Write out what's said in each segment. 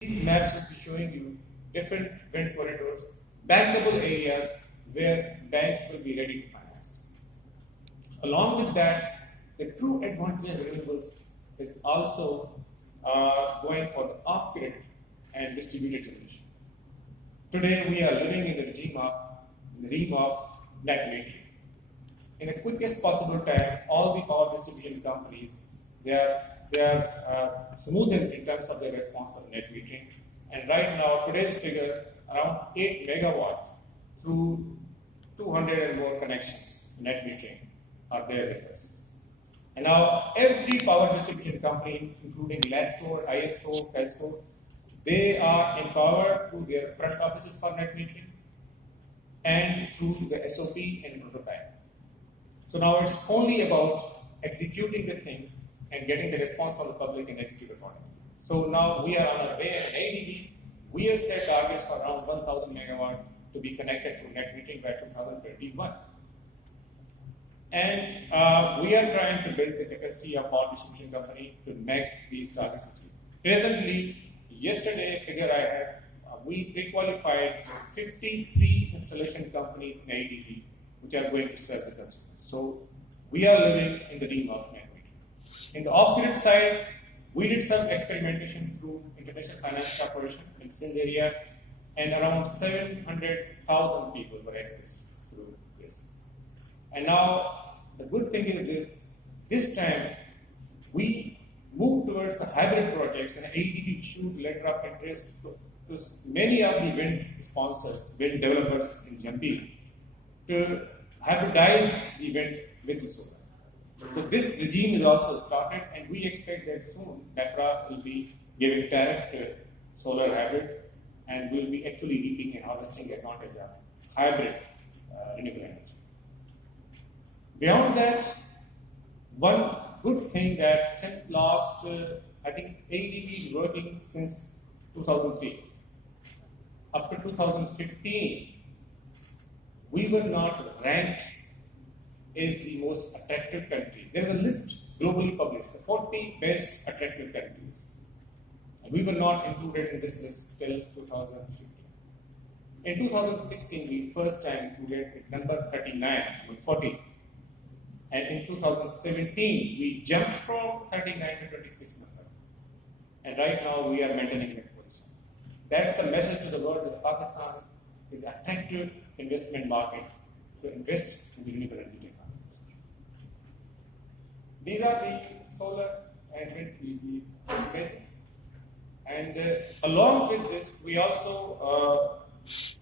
These maps will be showing you different wind corridors, bankable areas where banks will be ready to finance. Along with that, the true advantage of renewables is also going for the off-grid and distributed generation. Today, we are living in the realm of net metering. In the quickest possible time, all the power distribution companies, they are smoothing in terms of their response for net metering. And right now, today's figure, around 8 megawatt through 200 and more connections, net metering, are there with us. And now, every power distribution company, including LASCO, ISO, FESCO, they are empowered through their front offices for net metering and through the SOP and prototype. So now it's only about executing the things and getting the response from the public and execute accordingly. So now we are on our way at ADB. We have set targets for around 1,000 megawatt to be connected through net metering by 2021. And we are trying to build the capacity of our distribution company to make these targets succeed. Presently, yesterday figure I had, we pre-qualified 53 installation companies in ADB which are going to serve the consumers. So we are living in the realm of net metering. In the off-grid side, we did some experimentation through International Finance Corporation in Sindh area, and around 700,000 people were accessed through this. And now the good thing is this time we move towards the hybrid projects, and ADB issued letter of interest to many of the wind sponsors, wind developers in Jambi, to hybridize the wind with the solar. So this regime is also started, and we expect that soon NEPRA will be giving tariff to solar hybrid, and we will be actually reaping and harvesting advantage of hybrid renewable energy. Beyond that, one good thing that since last, I think ADB is working since 2003. Up to 2015, we were not ranked as the most attractive country. There is a list globally published, the 40 best attractive countries. And we were not included in this list till 2015. In 2016, we first time included at number 39 with 40. And in 2017, we jumped from 39 to 26 number. And right now, we are maintaining that position. That's the message to the world that Pakistan is an attractive investment market to invest in the renewable energy technologies. These are the solar and wind images. And along with this, we also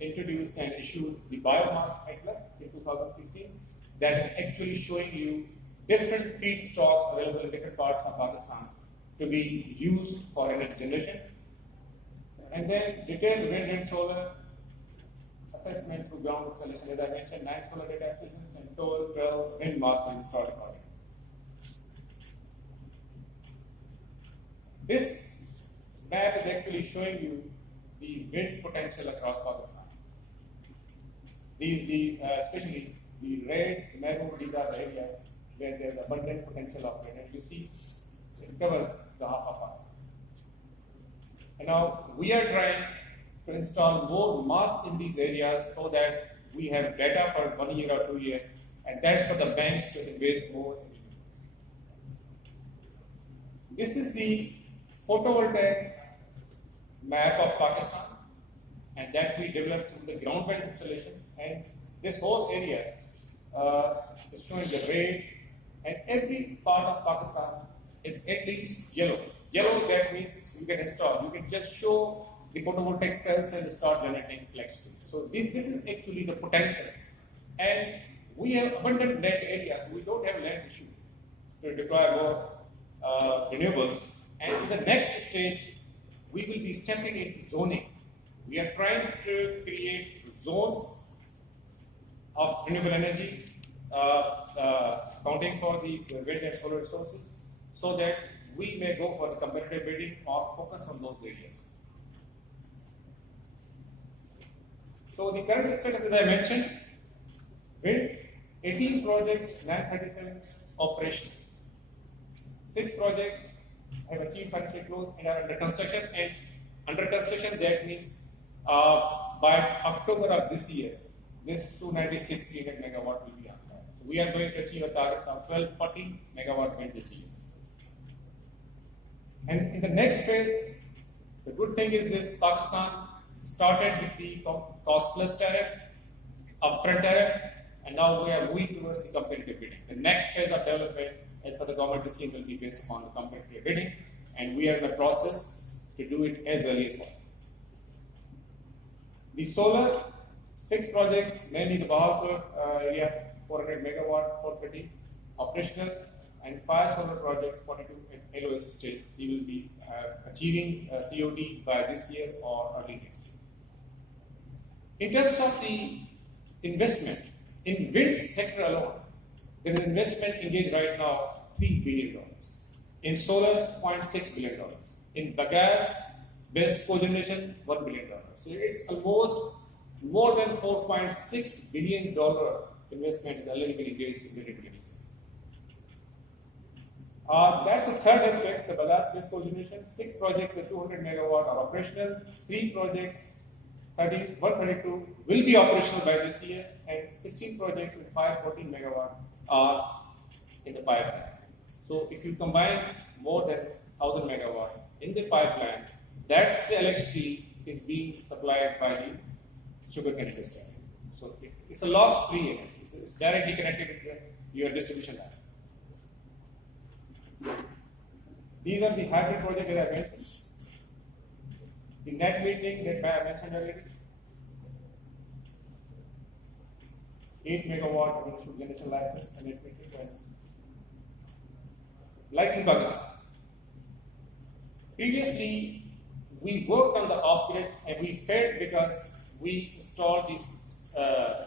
introduced and issued the Biomass Atlas in 2016 that is actually showing you different feedstocks available in different parts of Pakistan to be used for energy generation. And then detailed wind and solar assessment through ground installation. As I mentioned, 9 solar data stations and 12 wind masts will start recording. This map is actually showing you the wind potential across Pakistan. Especially the red, maroon, these are the areas where there is abundant potential of wind. And you see, it covers the half of Pakistan. And now we are trying to install more masts in these areas so that we have data for 1 year or 2 years, and that's for the banks to invest more in renewables. This is the photovoltaic map of Pakistan, and that we developed through the ground belt installation. And this whole area is showing the red, and every part of Pakistan is at least yellow. Yellow, that means you can install. You can just show the photovoltaic cells and start generating electricity. So this is actually the potential. And we have abundant land areas. We don't have land issue to deploy more renewables. And in the next stage, we will be stepping into zoning. We are trying to create zones of renewable energy, accounting for the wind and solar resources, so that we may go for the competitive bidding or focus on those areas. So the current status, as I mentioned, wind, 18 projects, 937 operational. 6 projects have achieved financial close and are under construction, and Under construction, that means by October of this year, this 296 300 megawatt will be online. So we are going to achieve a target of 1240 megawatt wind this year. And in the next phase, the good thing is this: Pakistan started with the cost plus tariff, upfront tariff, and now we are moving towards the competitive bidding. The next phase of development, as per the government decision, will be based upon the competitive bidding, and we are in the process to do it as early as possible. The solar, 6 projects, mainly the Bahawalpur area, 400 megawatt, 430 operational, and 5 solar projects, 42 at LOS stage. We will be achieving COD by this year or early next year. In terms of the investment, in wind sector alone, there is investment engaged right now $3 billion. In solar, $0.6 billion. In bagasse based cogeneration, $1 billion. So it's almost more than $4.6 billion investment is already been engaged in the renewable. That's the third aspect, the bagasse based cogeneration. 6 projects at 200 megawatt are operational. 3 projects, 132, will be operational by this year, and 16 projects with 514 megawatt are in the pipeline. So if you combine more than 1000 megawatt in the pipeline, that's the electricity is being supplied by the sugarcane industry. So it's a loss-free. It's directly connected with your distribution line. These are the hybrid projects that I mentioned. The net metering that I mentioned already. 8 megawatt of generation license and net metering. Like in Pakistan. Previously, we worked on the off-grid and we failed because we installed this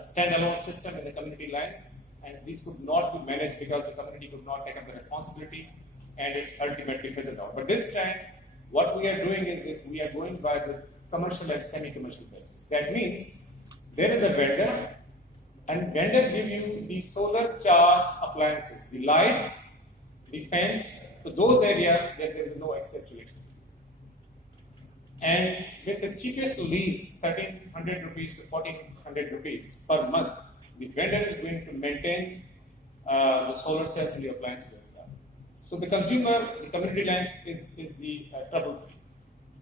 standalone system in the community lines, and this could not be managed because the community could not take up the responsibility, and it ultimately fizzled out. But this time, what we are doing is this: we are going by the commercial and semi-commercial basis. That means there is a vendor, and vendor give you the solar charge appliances, the lights, the fans, to those areas that there is no access to electricity. And with the cheapest lease, 1300 rupees to 1400 rupees per month, the vendor is going to maintain the solar cells in the appliances as well. So the consumer, the community line is the trouble-free.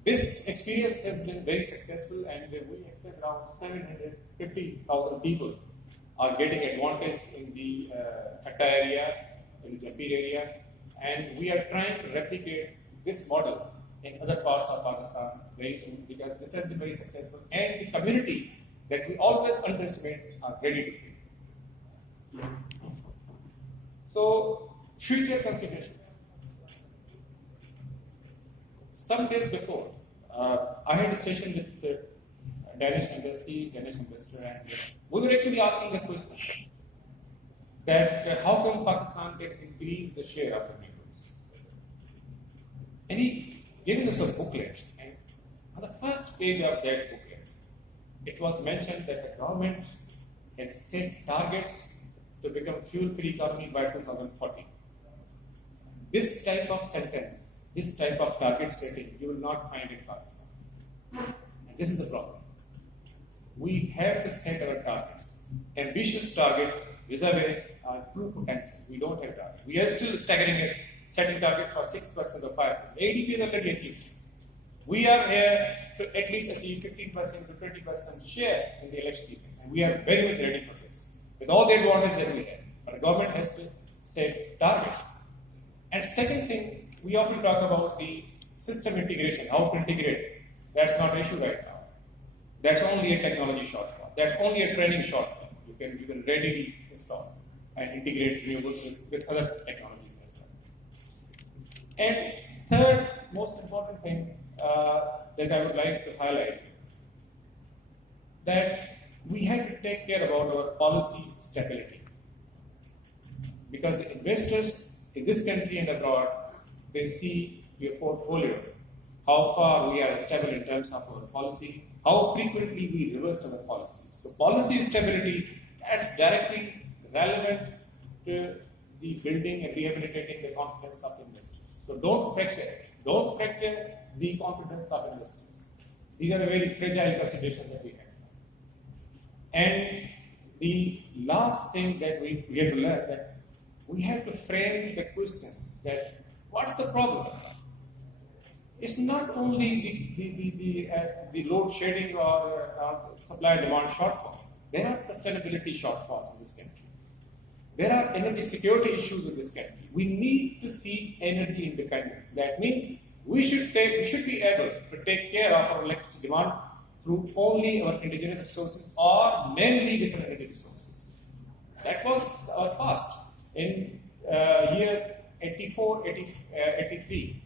This experience has been very successful, and we access around 750,000 people are getting advantage in the Hatta area, in the Jampir area, and we are trying to replicate this model in other parts of Pakistan very soon, because this has been very successful, and the community that we always underestimate are ready to pay. So, future considerations. Some days before, I had a session with the Danish embassy, Danish ambassador, and we were actually asking the question that how come Pakistan can increase the share of renewables? And he gave us a booklet, and on the first page of that booklet, it was mentioned that the government had set targets to become fuel-free economy by 2040. This type of sentence, this type of target setting, you will not find in Pakistan. And this is the problem. We have to set our targets. Ambitious target vis-a-vis our true potential. We don't have target. We are still staggering it, setting target for 6% or 5%. ADP is already achieved. We are here to at least achieve 15% to 20% share in the electricity mix. And we are very much ready for this. With all the advantages that we have. But the government has to set targets. And second thing, we often talk about the system integration, how to integrate it. That's not an issue right now. That's only a technology shortfall. That's only a training shortfall. You can readily install and integrate renewables with other technologies as well. And third most important thing that I would like to highlight here, that we have to take care about our policy stability. Because the investors in this country and abroad, they see your portfolio, how far we are stable in terms of our policy, how frequently we reverse our policy. So policy stability, that's directly relevant to the building and rehabilitating the confidence of investors. So don't fracture it. Don't fracture the confidence of investors. These are a very fragile consideration that we have. And the last thing that we have to learn, that we have to frame the question that what's the problem? It's not only the load shedding or supply demand shortfall. There are sustainability shortfalls in this country. There are energy security issues in this country. We need to see energy independence. That means we should be able to take care of our electricity demand through only our indigenous resources or mainly different energy resources. That was our past. In year 83,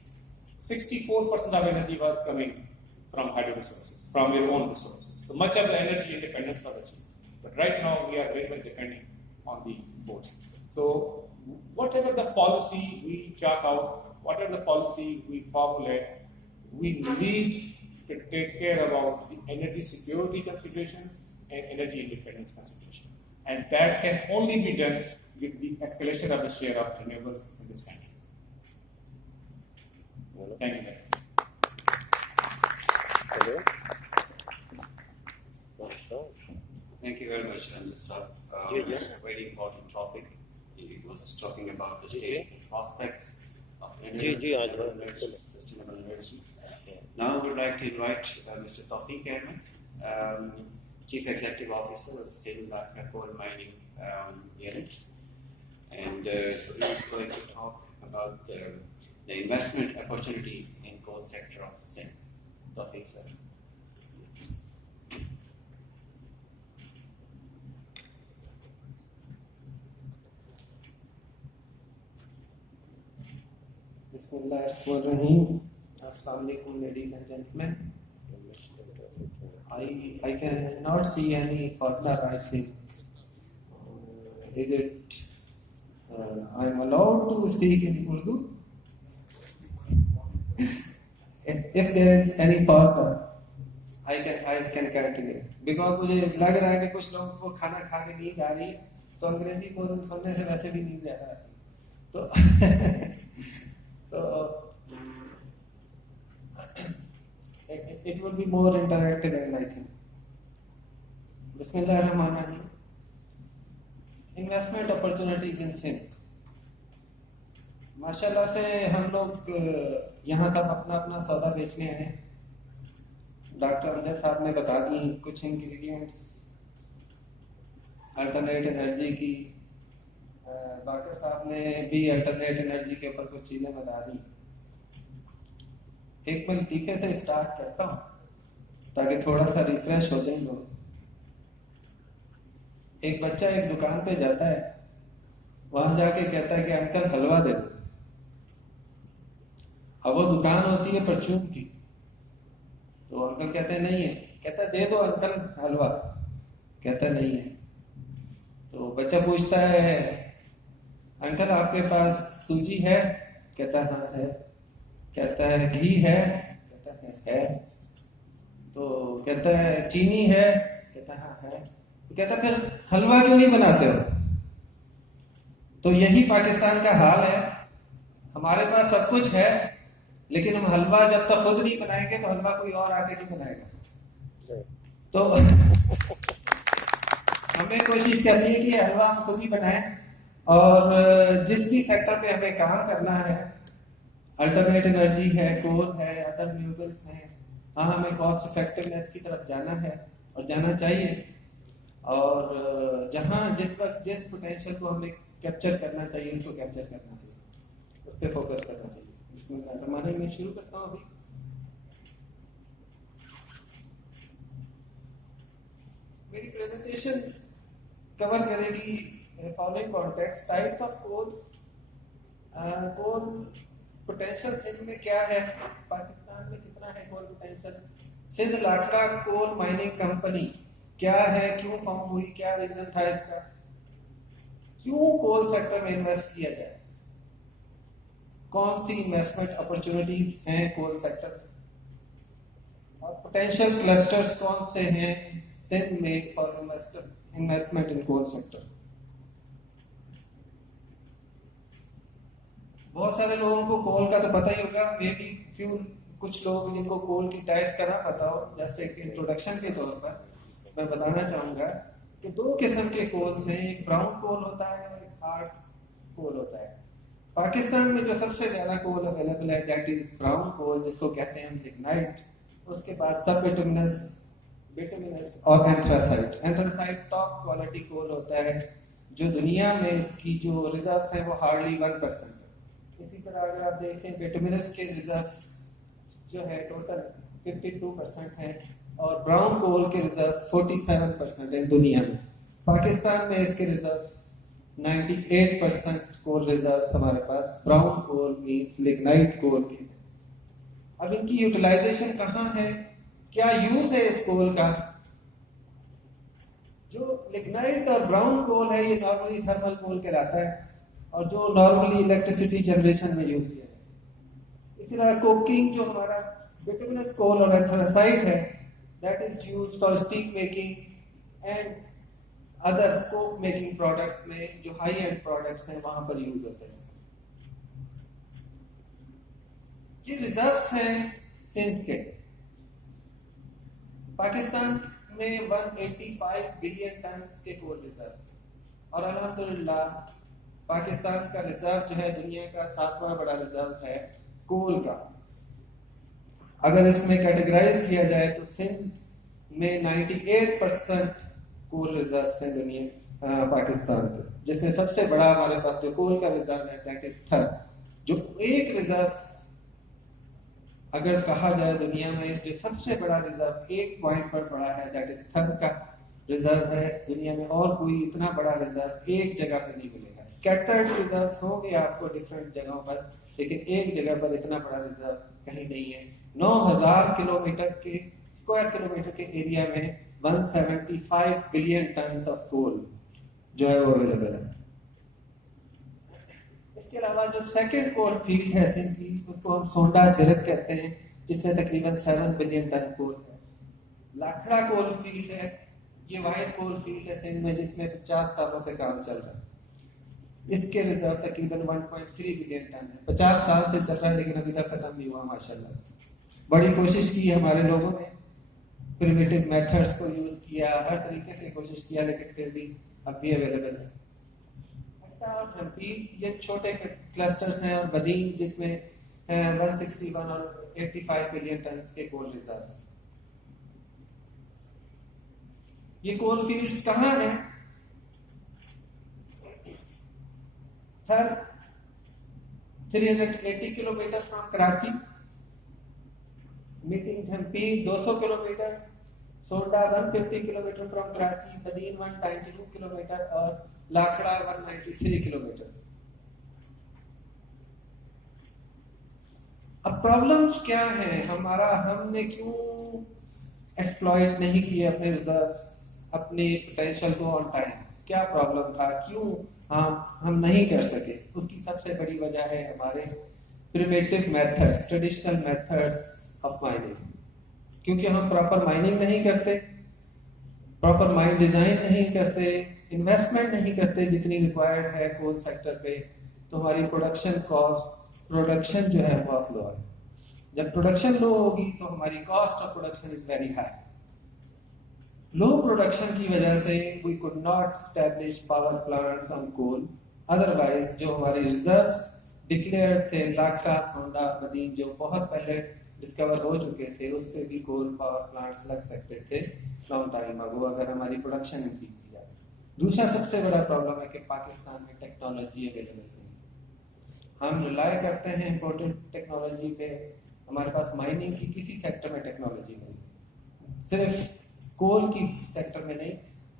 64% of energy was coming from hydro resources, from their own resources. So much of the energy independence was achieved. But right now we are very much depending on the imports. So whatever the policy we chalk out, whatever the policy we formulate, we need to take care about the energy security considerations and energy independence considerations. And that can only be done with the escalation of the share of renewables in this country. Thank you. Thank you very much, Ranjit sir. It's a very important topic. It was talking about the states and prospects of energy, sustainable energy. Now we would like to invite Mr. Tawfiq Ahmed, Chief Executive Officer of the Sindh Lakra Coal Mining Unit. And he is going to talk about the investment opportunities in coal sector of Sindh. Tawfiq sir. Bismillahirrahmanirrahim. Assalamu alaikum, ladies and gentlemen. I cannot see any further, I think. Is it I am allowed to speak in Urdu? If there is any further, I can continue. Because मुझे लग रहा है कि कुछ लोगों को खाना खा के नींद आ रही है, तो अंग्रेजी को सुनने से वैसे भी नींद आ रही है. तो it would be more interactive, and I think. Bismillahirrahmanirrahim. Investment opportunities in Sindh. माशाल्लाह से हम लोग यहाँ सब अपना अपना सौदा बेचने आए. डॉक्टर अमजद साहब ने बता दी कुछ इंग्रेडिएंट्स अल्टरनेट एनर्जी की. बाकर साहब ने भी अल्टरनेट एनर्जी के ऊपर कुछ चीजें बता दी. एक मैं तीखे से स्टार्ट करता हूँ ताकि थोड़ा सा रिफ्रेश हो जाए लोग. एक बच्चा एक दुकान पे जाता है, वहां जाके कहता है कि अंकल हलवा दे दो. अब वो दुकान होती है परचून की, तो अंकल कहते हैं नहीं है. कहता दे दो अंकल हलवा. कहता नहीं है. तो बच्चा पूछता है अंकल आपके पास सूजी है? कहता हाँ है. कहता है घी है? कहता है. तो कहता है चीनी है? कहता हाँ है. तो कहता फिर हलवा क्यों नहीं बनाते हो? तो यही पाकिस्तान का हाल है. हमारे पास सब कुछ है, लेकिन हम हलवा जब तक खुद नहीं बनाएंगे तो हलवा कोई और आके नहीं बनाएगा. तो हमें कोशिश करनी है कि हलवा हम खुद ही बनाएं. और जिस भी सेक्टर पे हमें काम करना है, अल्टरनेट एनर्जी है, कोल है, अदर रिन्यूएबल्स हैं, हाँ हमें कॉस्ट इफेक्टिवनेस की तरफ जाना है और जाना चाहिए. और जहाँ जिस वक्त जिस पोटेंशियल को हमें कैप्चर करना चाहिए उसको कैप्चर करना चाहिए, उस पर फोकस करना चाहिए. इसमें मैं शुरू करता हूँ. अभी मेरी प्रेजेंटेशन कवर करेगी following context. Types of coal, coal potential Sindh में क्या है, पाकिस्तान में कितना है coal potential, Sindh Lakhra coal mining company क्या है, क्यों फॉर्म हुई, क्या रीजन था इसका, क्यों कोल सेक्टर में इन्वेस्ट किया जाए, कौन सी इन्वेस्टमेंट अपॉर्चुनिटीज हैं कोल सेक्टर, और पोटेंशियल क्लस्टर्स कौन से हैं सिंध में for investment in coal sector. बहुत सारे लोगों को कोल का तो पता ही होगा, मे बी फ्यू कुछ लोग जिनको कोल की टाइप्स का ना पता हो, जस्ट एक इंट्रोडक्शन के तौर पर मैं बताना चाहूंगा कि दो किस्म के कोल्स हैं, एक ब्राउन कोल होता है और एक हार्ड कोल होता है। पाकिस्तान में जो सबसे ज्यादा कोल अवेलेबल है दैट इज ब्राउन कोल, जिसको कहते हैं हम लिग्नाइट। उसके बाद सब बिटुमिनस, बिटुमिनस और anthracite. Anthracite top quality coal होता है, जो दुनिया में इसकी जो रिजर्व्स है वो हार्डली 1% है। इसी तरह अगर आप देखें बिटुमिनस के रिजर्व्स जो है टोटल 52% है और ब्राउन कोल के रिजर्व 47% है दुनिया में। पाकिस्तान में इसके रिजर्व्स 98% कोल रिजर्व्स हमारे पास ब्राउन कोल मींस लिग्नाइट कोल के। अब इनकी यूटिलाइजेशन कहाँ है, क्या यूज है इस कोल का? जो लिग्नाइट और ब्राउन कोल है ये नॉर्मली थर्मल कोल कहलाता है और जो नॉर्मली इलेक्ट्रिसिटी जनरेशन में यूज किया है। इसी तरह कोकिंग जो हमारा बिटुमिनस कोल और एंथ्रासाइट है that is used for steel making and other Coke making products में जो हाई एंड प्रोडक्ट्स हैं वहां पर यूज होता है। ये रिजर्व्स हैं सिंध के। पाकिस्तान में 185 बिलियन टन के कोल रिजर्व और अल्हम्दुलिल्लाह पाकिस्तान का रिजर्व जो है दुनिया का 7वां बड़ा रिजर्व है कोल का। अगर इसमें कैटेगराइज किया जाए तो सिंध में 98% कोल रिजर्व है दुनिया पाकिस्तान के, जिसमें सबसे बड़ा हमारे पास जो कोल का रिजर्व है दैट इज थर। जो एक रिजर्व अगर कहा जाए दुनिया में जो सबसे बड़ा रिजर्व एक पॉइंट पर पड़ा है दैट इज थर का रिजर्व है दुनिया में, और कोई इतना बड़ा रिजर्व एक जगह पे नहीं मिलेगा। स्कैटर्ड रिजर्व्स होंगे आपको डिफरेंट जगहों पर, लेकिन एक जगह पर इतना बड़ा रिजर्व कहीं नहीं है। 9000 किलोमीटर के स्क्वायर किलोमीटर के एरिया में 175 बिलियन टन ऑफ कोल जो है वो अवेलेबल है। इसके अलावा जो सेकंड कोल फील्ड है सिंध की उसको हम सोंडा झिरक कहते हैं, जिसमें तकरीबन 7 बिलियन टन कोल है। लाखड़ा कोल फील्ड है, ये वाहिद कोल फील्ड है सिंध में जिसमें 50 सालों से काम चल रहा है। इसके रिजर्व तकरीबन 1.3 बिलियन टन है। 50 साल से चल रहा है लेकिन अभी तक खत्म नहीं हुआ माशाल्लाह। बड़ी कोशिश की हमारे लोगों ने, प्रिमिटिव मेथड्स को यूज किया, हर तरीके से कोशिश किया, लेकिन फिर भी अब भी अवेलेबल है। और झम्पी ये छोटे क्लस्टर्स हैं और बदीन जिसमें 161 और 85 बिलियन टन के कोल रिजर्व्स। ये कोल फील्ड्स कहाँ हैं? Thar 380 kilometre from Karachi, Meting Jhimpir 200 kilometre, Sonda 150 kilometre from Karachi, Badin 192 kilometre और लाखड़ा 193 किलोमीटर। अब प्रॉब्लम्स क्या हैं हमारा, हमने क्यों एक्सप्लॉइट नहीं किए अपने रिजर्व्स, अपने पोटेंशियल को ऑन टाइम? क्या प्रॉब्लम था, क्यों हम नहीं कर सके? उसकी सबसे बड़ी वजह है हमारे primitive methods, traditional methods of mining. क्योंकि हम प्रॉपर माइनिंग नहीं करते, प्रॉपर माइन डिजाइन नहीं करते, इन्वेस्टमेंट नहीं करते जितनी रिक्वायर्ड है कोल सेक्टर पे, तो हमारी प्रोडक्शन कॉस्ट, प्रोडक्शन जो है बहुत लो है। जब प्रोडक्शन लो होगी तो हमारी cost of production is very high. Low production की वजह से we could not establish power plants on coal. Otherwise जो हमारे रिजर्व्स डिक्लेयर्ड थे लाखड़ा, सोंडा, बदीन जो बहुत पहले डिस्कवर हो चुके थे, उस पे भी कोल पावर प्लांट्स लग सकते थे लॉन्ग टाइम अगो अगर हमारी प्रोडक्शन इंक्रीज की जाए। दूसरा सबसे बड़ा प्रॉब्लम है कि पाकिस्तान में टेक्नोलॉजी अवेलेबल नहीं। हम रिलाय करते हैं इम्पोर्टेंट टेक्नोलॉजी पे, हमारे पास माइनिंग की किसी सेक्टर में टेक्नोलॉजी नहीं, सिर्फ कोल की सेक्टर में नहीं,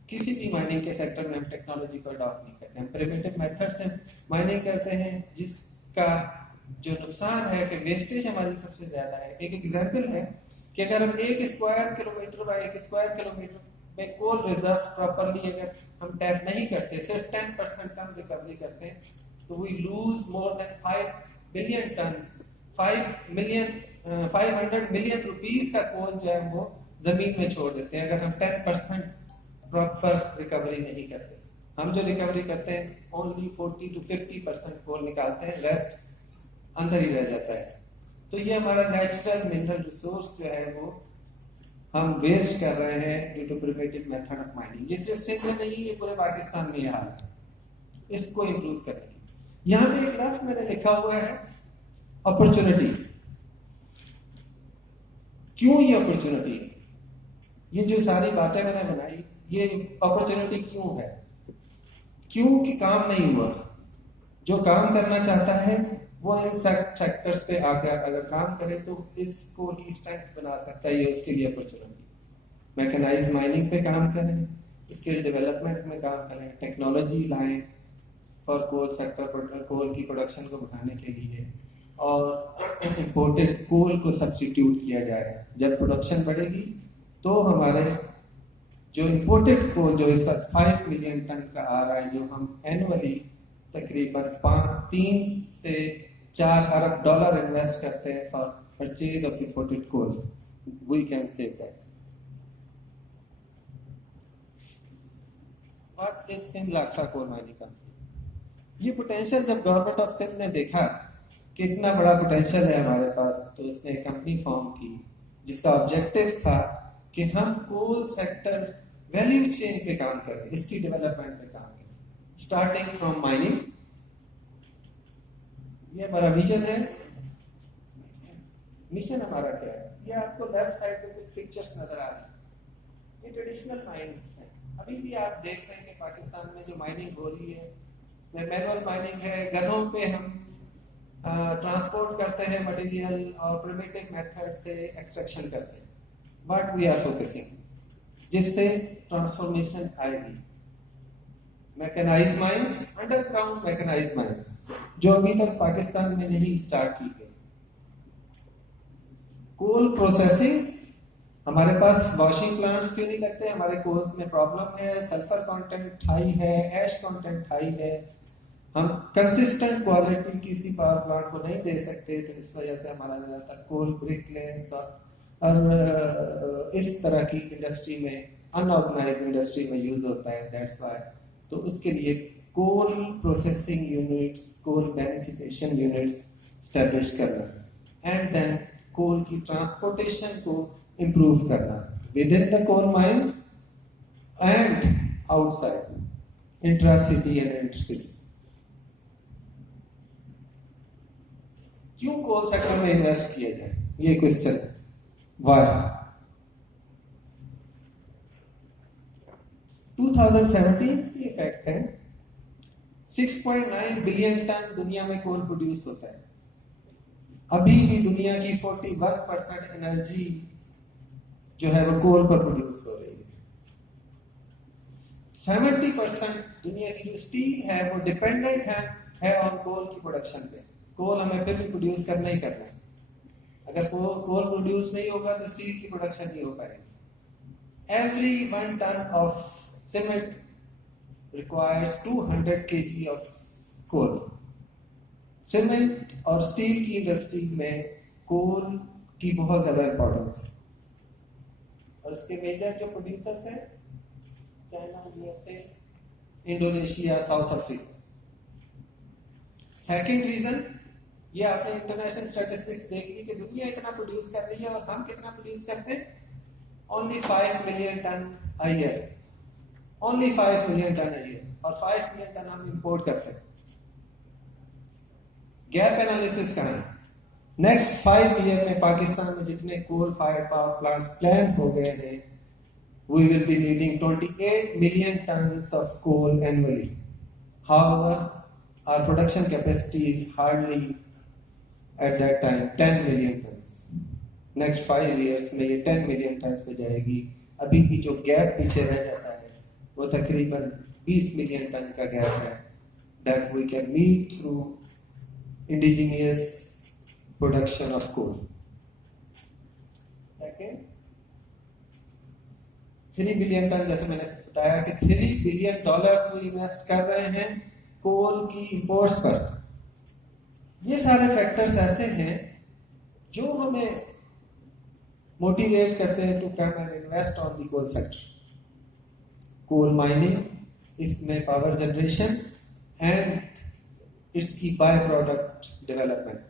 किसी भी माइनिंग के सेक्टर में हम टेक्नोलॉजी को अडॉप्ट नहीं करते। हम प्रिमिटिव मेथड से माइनिंग करते हैं जिसका जो नुकसान है कि वेस्टेज हमारी सबसे ज्यादा है। एक एग्जांपल है कि अगर हम 1 square kilometre bye 1 square kilometre में कोल रिजर्व प्रॉपर्ली अगर हम टैप नहीं करते, सिर्फ 10% कम रिकवरी करते हैं, तो we lose more than 5 billion ton, 500 million rupees का कोल जो है वो जमीन में छोड़ देते हैं अगर हम 10% प्रॉपर रिकवरी नहीं करते। हम जो रिकवरी करते हैं ओनली 40 to 50% कोल निकालते हैं, रेस्ट अंदर ही रह जाता है। तो ये हमारा नेचुरल मिनरल रिसोर्स जो है वो हम वेस्ट कर रहे हैं due to primitive method of mining. ये सिर्फ सिंध में नहीं, ये पूरे पाकिस्तान में ये हाल है। इसको इम्प्रूव करेंगे। यहाँ पे एक लास्ट मैंने लिखा हुआ है अपॉर्चुनिटी। क्यों ये अपॉर्चुनिटी है? ये जो सारी बातें मैंने बनाई, ये अपॉर्चुनिटी क्यों है? क्योंकि काम नहीं हुआ। जो काम करना चाहता है वो इन सेक्टर्स पे आकर अगर काम करे तो इसको ही स्ट्रेंथ बना सकता है। ये उसके लिए अपॉर्चुनिटी। मैकेनाइज माइनिंग पे काम करें, स्किल डेवलपमेंट में काम करें, टेक्नोलॉजी लाएं फॉर कोल सेक्टर, कोल की प्रोडक्शन को बढ़ाने के लिए, और इंपोर्टेड कोल को सब्स्टिट्यूट किया जाए। जब प्रोडक्शन बढ़ेगी तो हमारे जो इंपोर्टेड कोल जो इस वक्त 5 मिलियन टन का आ रहा है, जो हम एनुअली तकरीबन 3 से 4 अरब डॉलर इन्वेस्ट करते हैं for purchase of imported coal, we can save that. What is Sindh Lakhra coal mining company? ये पोटेंशियल जब गवर्नमेंट ऑफ सिंध ने देखा कि इतना बड़ा पोटेंशियल है हमारे पास, तो इसने कंपनी फॉर्म की जिसका ऑब्जेक्टिव था कि हम कोल सेक्टर वैल्यू चेन पे काम करें, इसकी डेवलपमेंट पे काम करें, स्टार्टिंग फ्रॉम माइनिंग। ये हमारा विजन है। मिशन हमारा क्या है? ये आपको लेफ्ट साइड पे कुछ पिक्चर्स नजर आ रही है। ये ट्रेडिशनल माइनिंग्स हैं। अभी भी आप देख रहे हैं कि पाकिस्तान में जो माइनिंग हो रही है उसमें मैनुअल माइनिंग है। गधों पे हम ट्रांसपोर्ट करते हैं मटेरियल और प्रिमिटिव मेथड से एक्सट्रैक्शन करते हैं। व्हाट वी आर फोकसिंग, जिससे ट्रांसफॉर्मेशन आएगी। Mechanized mines, underground mechanized mines, जो अभी तक पाकिस्तान में नहीं स्टार्ट की गई। कोल प्रोसेसिंग, हमारे पास वॉशिंग प्लांट्स क्यों नहीं लगते? हमारे कोल्स में प्रॉब्लम है, सल्फर कंटेंट हाई है, एश कंटेंट हाई है। हम कंसिस्टेंट क्वालिटी किसी पावर प्लांट को नहीं दे सकते, तो इस वजह से हमारा ज्यादातर कोल ब्रिकलेंस और इस तरह की इंडस्ट्री में, अनऑर्गेनाइज्ड इंडस्ट्री में यूज होता है। दैट्स व्हाई तो उसके लिए coal processing units, coal beneficiation units establish करना, एंड देन कोल की ट्रांसपोर्टेशन को इंप्रूव करना within the coal mines and outside, intra city and intercity. क्यों कोल सेक्टर में इन्वेस्ट किया जाए, ये क्वेश्चन है। वाई 2017 की इफेक्ट है। 6.9 बिलियन टन दुनिया में कोल प्रोड्यूस होता है। अभी भी दुनिया की 41% एनर्जी जो है वो कोल पर प्रोड्यूस हो रही है। 70% दुनिया की जो स्टील है वो डिपेंडेंट है ऑन कोल की प्रोडक्शन पे। कोल हमें फिर भी प्रोड्यूस करना ही करना है। अगर कोल प्रोड्यूस नहीं होगा तो स्टील की प्रोडक्शन नहीं हो पाएगी। Every 1 ton of cement requires 200 kg of coal. Cement और स्टील की इंडस्ट्री में कोल की बहुत ज्यादा इंपॉर्टेंस है, और इसके मेजर जो प्रोड्यूसर्स हैं China, USA, Indonesia, South Africa. Second region, ये आपने इंटरनेशनल स्टैटिस्टिक्स देख ली कि दुनिया इतना प्रोड्यूस कर रही है और हम कितना प्रोड्यूस करते हैं? Only 5 million ton a year, only 5 million ton a year, और 5 मिलियन टन हम इंपोर्ट करते हैं। गैप एनालिसिस कहाँ है? नेक्स्ट 5 ईयर में पाकिस्तान में जितने coal fired power plants plan हो गए हैं, we will be needing 28 million tons of coal annually. However, our production capacity is hardly at that time 10 million tons. Next 5 years में ये 10 million tons पे जाएगी। अभी भी जो गैप पीछे रह जाता है वो तकरीबन 20 मिलियन टन का गैप है, that we can meet through indigenous production of coal. Okay? 3 billion ton, जैसे मैंने बताया कि $3 बिलियन वो इन्वेस्ट कर रहे हैं कोल की इंपोर्ट्स पर। ये सारे फैक्टर्स ऐसे हैं जो हमें मोटिवेट करते हैं to come and invest on the coal sector. Coal mining, इसमें पावर जनरेशन एंड इसकी बाय प्रोडक्ट डेवलपमेंट।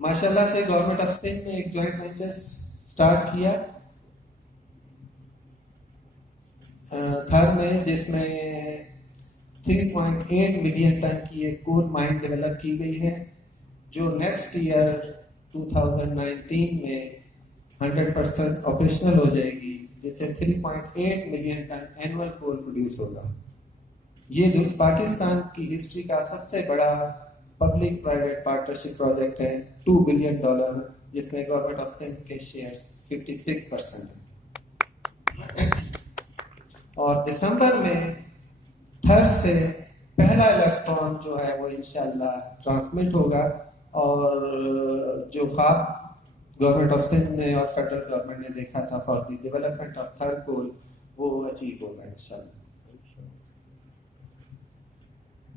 माशाल्लाह से गवर्नमेंट ऑफ सिंध ने एक जॉइंट वेंचर स्टार्ट किया थर में, जिसमें 3.8 मिलियन टन की एक कोल माइन डेवलप की गई है, जो नेक्स्ट ईयर 2019 में 100% ऑपरेशनल हो जाएगी, जिससे 3.8 मिलियन टन एनुअल कोल प्रोड्यूस होगा। ये पाकिस्तान की हिस्ट्री का सबसे बड़ा पब्लिक प्राइवेट पार्टनरशिप प्रोजेक्ट है, $2 बिलियन, जिसमें गवर्नमेंट ऑफ सिंध के शेयर्स 56% है। और दिसंबर में थर से पहला इलेक्ट्रॉन जो है वो इंशाल्लाह ट्रांसमिट होगा, और जो ख्वाब गवर्नमेंट ऑफ सिंध ने और फेडरल गवर्नमेंट ने देखा था फॉर द डेवलपमेंट ऑफ थर कोल, वो अचीव होगा इंशाल्लाह।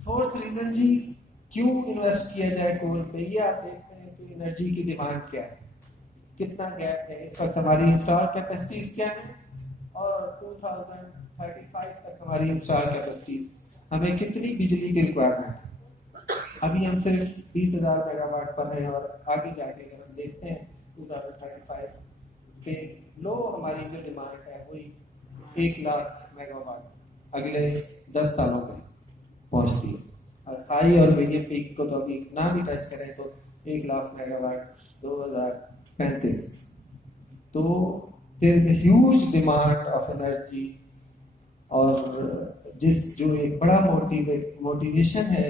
फोर्थ रीजन जी, क्यों इन्वेस्ट किया जाए कोल पे, ये आप देखते हैं कि एनर्जी की डिमांड क्या है, कितना गैप है। इस वक्त हमारी इंस्टॉल कैपेसिटीज क्या है, और 2035 तक हमारी इंस्टॉल कैपेसिटीज, हमें कितनी बिजली की रिक्वायरमेंट। अभी हम सिर्फ 20,000 मेगावाट पर हैं, और आगे जाके अगर हम देखते हैं 2035 पे लो हमारी जो डिमांड है वही 1 लाख मेगावाट अगले 10 सालों में पहुंचती है, और हाई और मीडियम पीक को तो अभी ना भी टच करें तो 1 लाख मेगावाट 2035। तो there is a huge demand of energy, और जो एक बड़ा मोटिवेशन है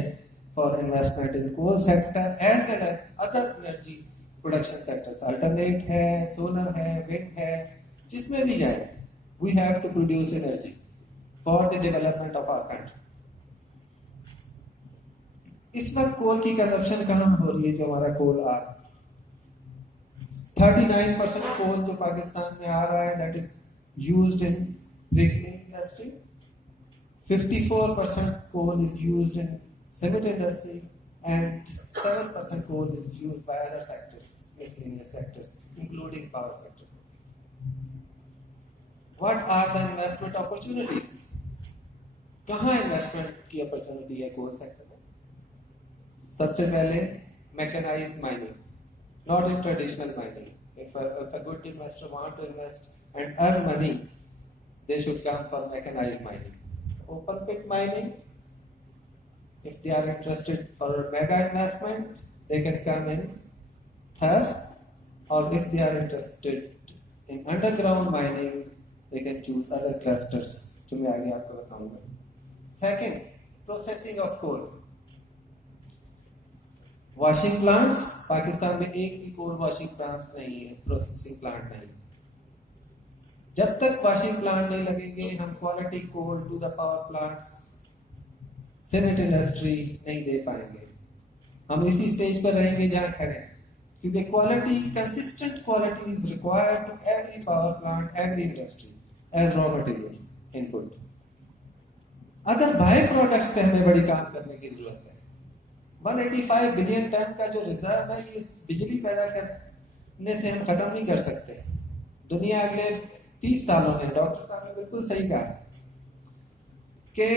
for investment in coal sector as well as other energy production sectors. Alternate है, सोलर है, विंड है, जिसमें भी जाए we have to produce energy for the development of our country. इस वक्त कोल की कंजप्शन कहाँ हो रही है, जो हमारा कोल आ रहा है 39% कोल जो पाकिस्तान में आ रहा है that is used in brick industry, 54% coal is used in cement industry, and 7% coal is used by other sectors, miscellaneous sectors, including power sector. What are the investment opportunities? कहाँ investment की opportunity है coal sector में? सबसे पहले mechanized mining, not in traditional mining. If a good investor want to invest and earn money, they should come for mechanized mining. Open pit mining, if they are interested for mega investment, they can come in Thar, or if they are interested in underground mining, they can choose other clusters, जो मैं आगे आपको बताऊंगा। Second, processing of coal. Washing plants, Pakistan में एक भी कोल washing plants नहीं है, प्रोसेसिंग प्लांट नहीं। जब तक वॉशिंग प्लांट नहीं लगेंगे हम quality coal to the power plants, cement industry नहीं दे पाएंगे। हम इसी स्टेज पर रहेंगे जहां खड़े हैं, क्योंकि quality, consistent quality is required to every power plant, every industry as raw material input. Other by products पे हमें बड़ी काम करने की जरूरत है। 185 बिलियन टन का जो रिजर्व है, ये बिजली पैदा करने से हम खत्म नहीं कर सकते। दुनिया अगले 30 सालों में, डॉक्टर साहब ने बिल्कुल सही कहा कि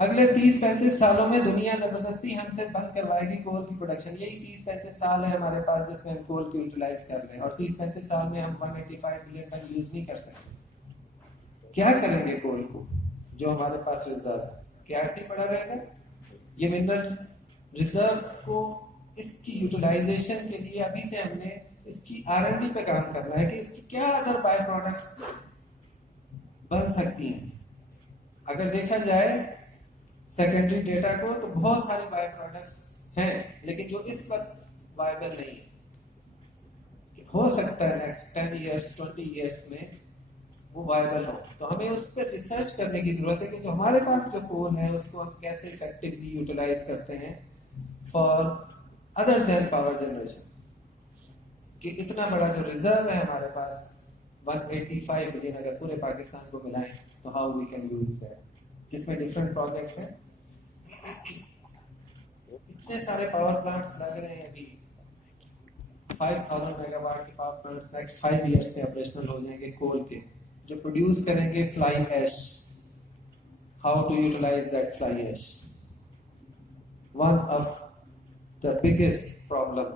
अगले 30-35 सालों में दुनिया जबरदस्ती हमसे बंद करवाएगी कोल की प्रोडक्शन। यही 30-35 साल है हमारे पास जिसमें हम कोल को यूटिलाइज कर रहे हैं, और 30-35 साल में हम 185 बिलियन टन यूज नहीं कर सकते। क्या करेंगे कोल को जो हमारे पास रिजर्व है? क्या ऐसे ही पड़ा रहेगा? ये मिनरल रिजर्व को, इसकी यूटिलाइजेशन के लिए अभी से हमने इसकी R&D पे काम करना है कि इसकी क्या अदर बाय प्रोडक्ट्स बन सकती हैं। अगर देखा जाए सेकेंडरी डेटा को तो बहुत सारे बाय प्रोडक्ट्स हैं, लेकिन जो इस वक्त वायबल नहीं है। हो सकता है नेक्स्ट 10 इयर्स 20 इयर्स में वो वायबल हो, तो हमें उस पर रिसर्च करने की जरूरत है कि जो हमारे पास जो कोल है उसको हम कैसे इफेक्टिवली यूटिलाइज करते हैं for other than power generation. कि इतना बड़ा जो रिजर्व है हमारे पास 185 बिलियन, अगर पूरे पाकिस्तान को मिलाएं तो how we can use that, जिसमें डिफरेंट प्रोजेक्ट्स हैं। इतने सारे पावर प्लांट्स लग रहे हैं अभी, 5000 मेगावाट के पावर प्लांट्स नेक्स्ट 5 इयर्स में ऑपरेशनल हो जाएंगे कोल के, जो प्रोड्यूस करेंगे fly ash. How to utilize that fly ash? One of the biggest problem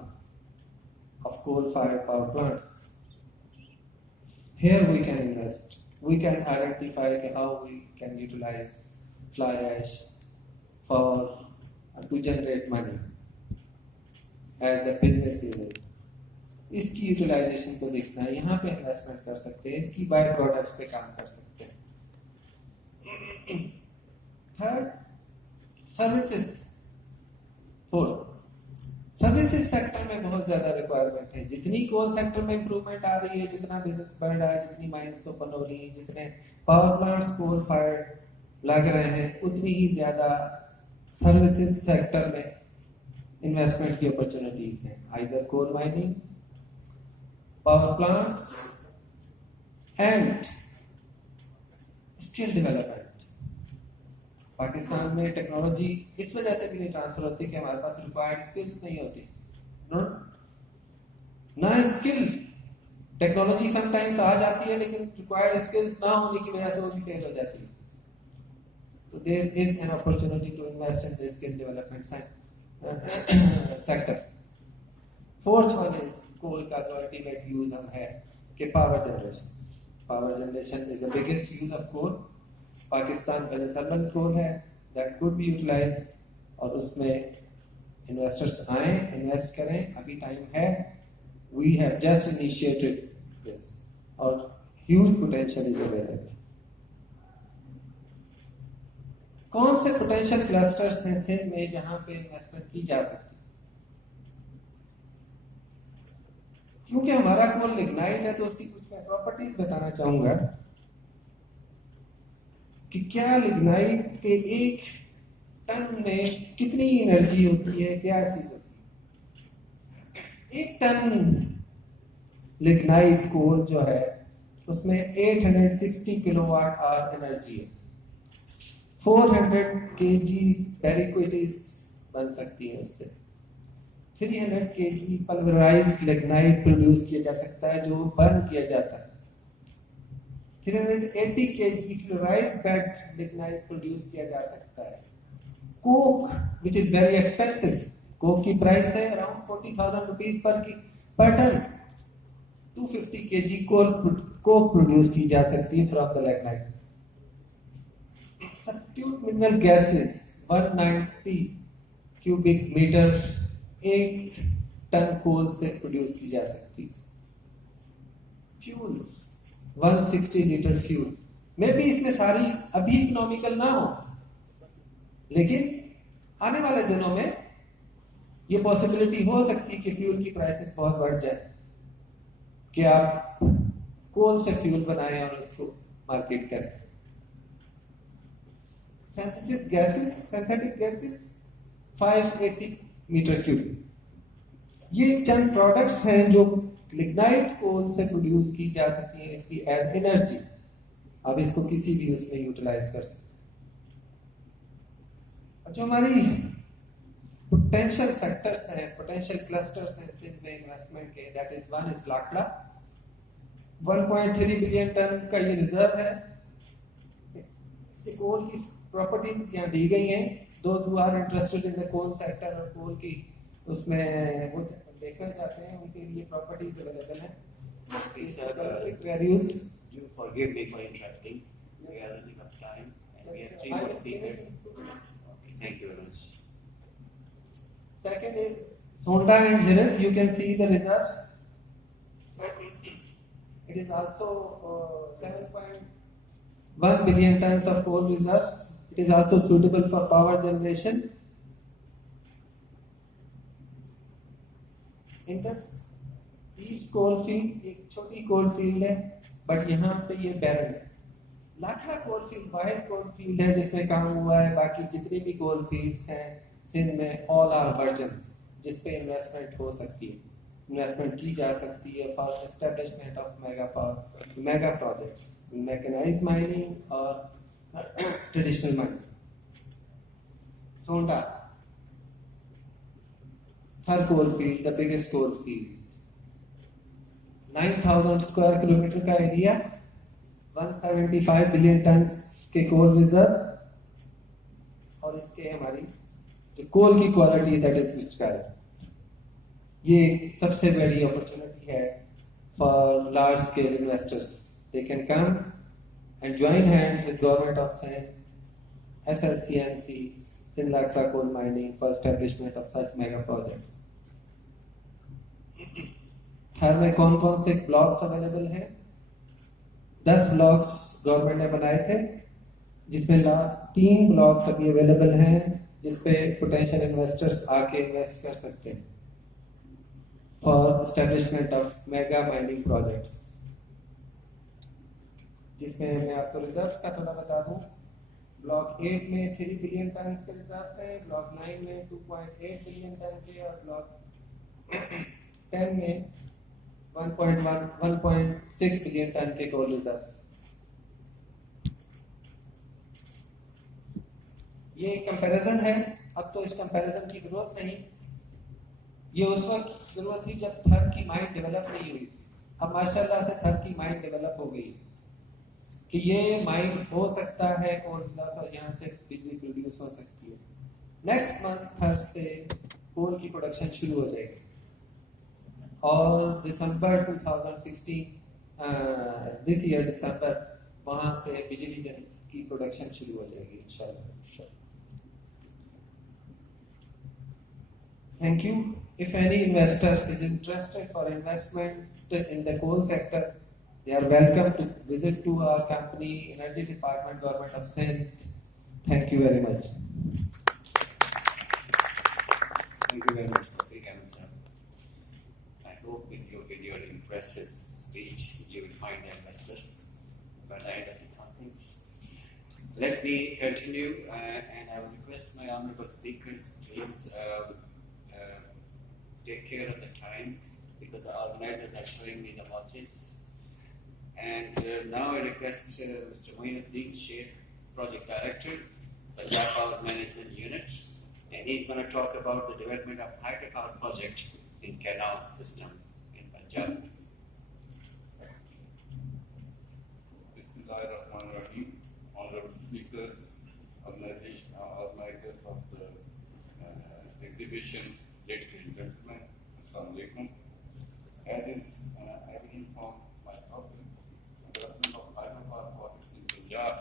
coal-fired power plants. Here we can invest. We can identify how we can utilize fly ash to generate money as a business unit. इसकी utilisation को देखना है, यहाँ पे investment कर सकते हैं, इसकी बाय प्रोडक्ट्स पे काम कर सकते हैं. Third, services. Fourth, services sector में बहुत ज्यादा रिक्वायरमेंट है. जितनी कोल सेक्टर में इंप्रूवमेंट आ रही है, जितना बिजनेस बढ़ रहा है, जितनी माइंस ओपन हो रही है, जितने पावर प्लांट्स कोल फायर्ड लग रहे हैं, उतनी ही ज्यादा सर्विसेज सेक्टर में इन्वेस्टमेंट की अपॉर्चुनिटीज हैं. Either coal mining, power plants and skill development. Pakistan में टेक्नोलॉजी इस वजह से भी नहीं ट्रांसफर होती कि हमारे पास रिक्वायर्ड स्किल्स नहीं होती. ना स्किल टेक्नोलॉजी समटाइम्स आ जाती है, लेकिन रिक्वायर्ड स्किल्स ना होने की वजह से वो भी फेल हो जाती है. तो there is an opportunity to invest in the skill development sector. Fourth one is coal का जो अल्टीमेट यूज हम है कि power generation. Power generation is the biggest use of coal. Pakistan का जो थर्मल कोल है दैट कुड बी यूटिलाइज्ड, और उसमें इन्वेस्टर्स आए, इन्वेस्ट करें. अभी टाइम है. We have just initiated this और ह्यूज पोटेंशियल इज अवेलेबल. कौन से पोटेंशियल क्लस्टर्स हैं सिंध में जहां पे इन्वेस्टमेंट की जा सकती है? क्योंकि हमारा कोल लिग्नाइट है तो उसकी कुछ मैं प्रॉपर्टीज बताना चाहूंगा कि क्या लिग्नाइट के एक टन में कितनी एनर्जी होती है, क्या चीज होती है. एक टन लिग्नाइट कोल जो है उसमें 860 किलोवाट आवर एनर्जी है. 400 kg पेरिक्विटीज बन सकती है उससे. 300 kg पल्वराइज्ड लिग्नाइट प्रोड्यूस किया जा सकता है जो बर्न किया जाता है. 380 kg fluorized baked lignite produce किया जा सकता है. Coke which is very expensive, coke की प्राइस है around 40,000 rupees per ton. 250 kg coke produce की जा सकती है from the lignite. Substitute mineral gases 190 cubic meter एक टन कोल से प्रोड्यूस की जा सकती है. Fuels 160 litre fuel. मे भी इसमें सारी अभी इकोनॉमिकल ना हो, लेकिन आने वाले दिनों में ये पॉसिबिलिटी हो सकती है कि फ्यूल की प्राइसेस बहुत बढ़ जाए, कि आप कोल से फ्यूल बनाएं और उसको मार्केट करें. Synthetic gases 580 meter cube. ये चंद प्रोडक्ट्स हैं जो लिग्नाइट कोल से प्रोड्यूस की जा सकती है इसकी एज एनर्जी. अब इसको किसी भी उसमें यूटिलाइज कर सकते. अब जो हमारी पोटेंशियल सेक्टर्स हैं, पोटेंशियल क्लस्टर्स हैं जिनसे इन्वेस्टमेंट के, that is one is Lakhra. 1.3 billion ton का ये रिजर्व है. इसके कोल की प्रॉपर्टीज यहाँ दी गई हैं. Those who are interested in the coal sector और कोल की उसमें वो देखना चाहते हैं, उनके लिए प्रॉपर्टीज अवेलेबल है. You forgive me for interrupting. We are running out of time and we have 3 more speakers. Okay, thank you very much. Second is Sonda and Jiran. You can see the reserves. It is also 7.1 billion tons of coal reserves. It is also suitable for power generation. Indus east coal field एक छोटी कोल field है, but यहाँ पे ये barren है. Lakhra coal field wide coal field है जिसमें काम हुआ है. बाकी जितनी भी कोल फील्ड्स हैं सिंध में ऑल आर वर्जन, जिस पे इन्वेस्टमेंट हो सकती है, इन्वेस्टमेंट की जा सकती है for establishment of mega projects, mechanised mining और ट्रेडिशनल माइनिंग. सोंडा हर coal field, the biggest coal field, 9,000 square kilometre का एरिया, 175 बिलियन टन के कोल रिजर्व, और इसके हमारी जो कोल की क्वालिटी दैट इज स्काई. ये सबसे बड़ी अपॉर्चुनिटी है for large scale investors. They can come and join hands with government of Sindh, SLCMC, Sindh-Lakra coal mining for establishment of such mega projects. थर में कौन कौन से ब्लॉक्स अवेलेबल हैं? 10 ब्लॉक्स गवर्नमेंट ने बनाए थे, जिसमें लास्ट 3 ब्लॉक्स अभी अवेलेबल हैं, जिसपे पोटेंशियल इन्वेस्टर्स आके इन्वेस्ट कर सकते हैं for establishment of mega mining projects. जिसमें मैं आपको रिजर्व्स का थोड़ा बता दूं. ब्लॉक 8 में 3 बिलियन टन के रिजर्व्स हैं, ब्लॉक 9 में 2.8 बिलियन टन के, और ब्लॉक 10 में 1.6 बिलियन टन के कोल रिजर्व्स. ये कंपैरिजन है. अब तो इस कंपैरिजन की जरूरत नहीं. ये उस वक्त जरूरत थी जब थर की माइन डेवलप नहीं हुई. अब माशाल्लाह से थर की माइन डेवलप हो गई कि ये माइन हो सकता है कोल रिजर्व, और यहाँ से बिजली प्रोड्यूस हो सकती है. नेक्स्ट मंथ थर से कोल की प्रोडक्शन शुरू हो जाएगी, और दिसंबर 2016 दिस ईयर दिसंबर वहां से बिजली की प्रोडक्शन शुरू हो जाएगी इंशाल्लाह. Thank you. If any investor is interested for investment in the coal sector, they are welcome to visit to our company, Energy Department, Government of Sindh. Thank you very much. Thank you very much, Pratik Ahmed sir. I hope with your impressive speech, you will find the investors by the end of this conference. Let me continue, and I will request my honorable speakers, please take care of the time, because the organizers are showing me the watches. And now I request Mr. Moinuddin Sheikh, Project Director, Punjab Power Management Unit, and he's going to talk about the development of hydropower project in canal system in Punjab. Bismillahirrahmanirrahim. Honorable speakers, organizers of the exhibition, ladies and gentlemen, Assalamu alaikum. As is evident from my topic, development of hydropower projects in Punjab.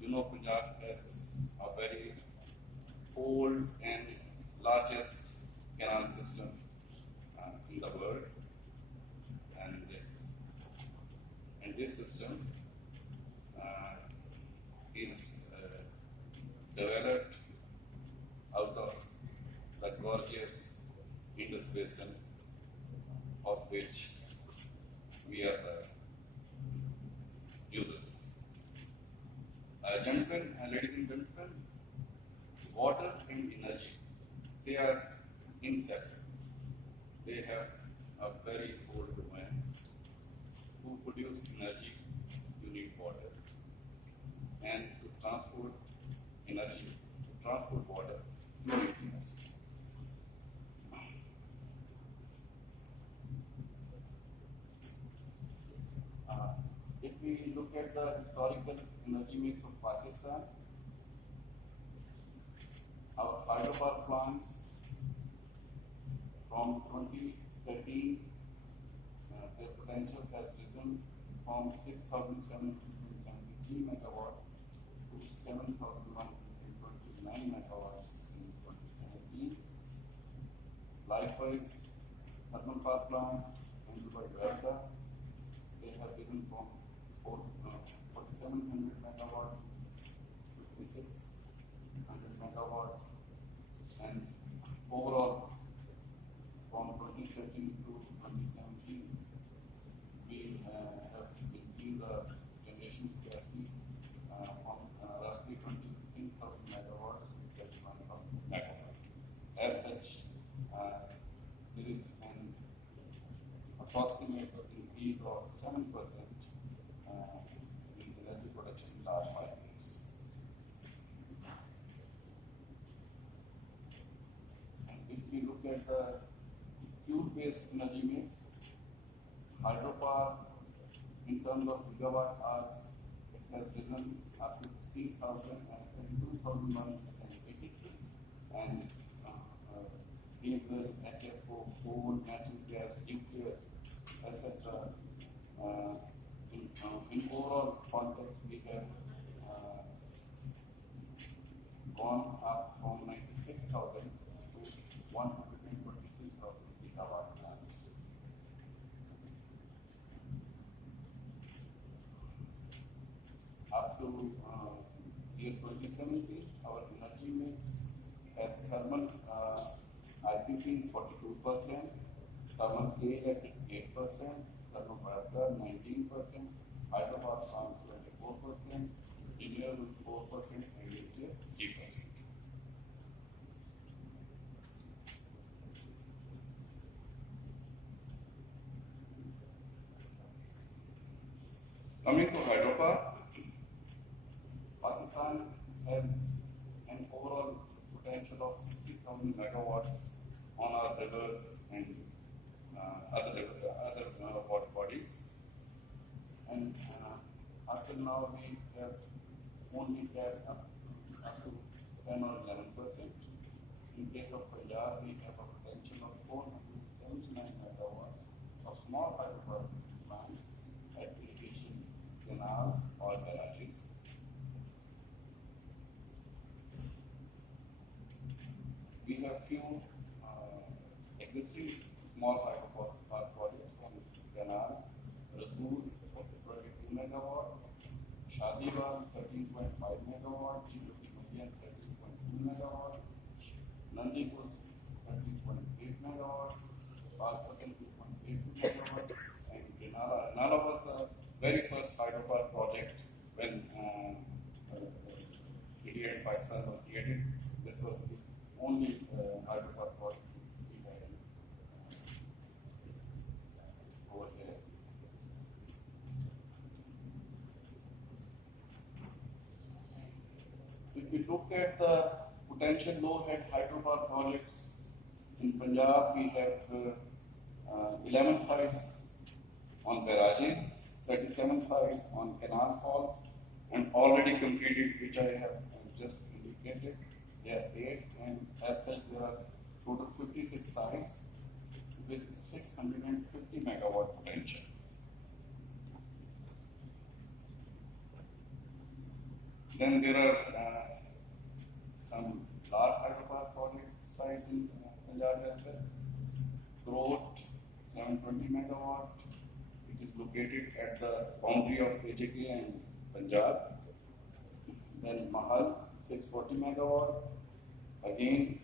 You know, Punjab has a very old and largest canal system in the world, and this system is developed out of the gorgeous Indus Basin, of which we are the users. Gentlemen, ladies and gentlemen, water and energy, they are inseparable. They have a very old romance. To produce energy, you need water, and to transport energy, to transport water, you need energy. If we look at the historical energy mix of Pakistan, our hydropower plants from 2013, their potential has risen from 6,773 megawatt to 7,129 megawatts in 2017. Likewise, thermal power plants in Dubai Delta, they have risen from 4,700 megawatt to 5,600 megawatt, and overall from 2013 to 2017, we have increased the generation capacity from roughly 23,000 megawatt to 31,000 megawatt. As such, there is an approximate increase of 7% in energy production in last 5 years. And if we look at the fuel-based energy mix, hydropower in terms of gigawatt hours, it has risen up to 3,000 and 22,183, and diesel, HFO, coal, natural gas, nuclear, etc. In overall context, we have gone up from 96,000 to 123,000 gigawatt plants. Up to year 2017, our energy mix has thermal IPP 42%, thermal K at 8%, thermal biogas 19%, hydropower plants 24%, renewable 4%, and nuclear 3%. Coming to hydropower, Pakistan has an overall potential of 60,000 megawatts on our rivers and other water bodies. And until now, we have only tapped up to 10 or 11%. In case of Punjab, we have a potential of 479 megawatts of small hydropower plants at irrigation canal or barrages. We have few existing small hydropower projects on canals, Rasool 22 megawatt, Shadiwal 13.5 megawatt, Chilukimadian 13.2 megawatt, Nandipur 13.8 megawatt, Palpatan 2.82 megawatt, and Renala. Renala was the very first hydropower project when India and Pakistan were created. This was the only hydropower project we had over there. If we look at the potential low-head hydropower projects in Punjab, we have 11 sites on barrages, 37 sites on canal falls, and already completed, which I have just indicated. There are 8, and as such, there are total 56 sites with 650 megawatt potential. Then there are some large hydropower project sites in Punjab as well. Growth 720 megawatt, which is located at the boundary of AJK and Punjab. Then Mahal 640 megawatt, again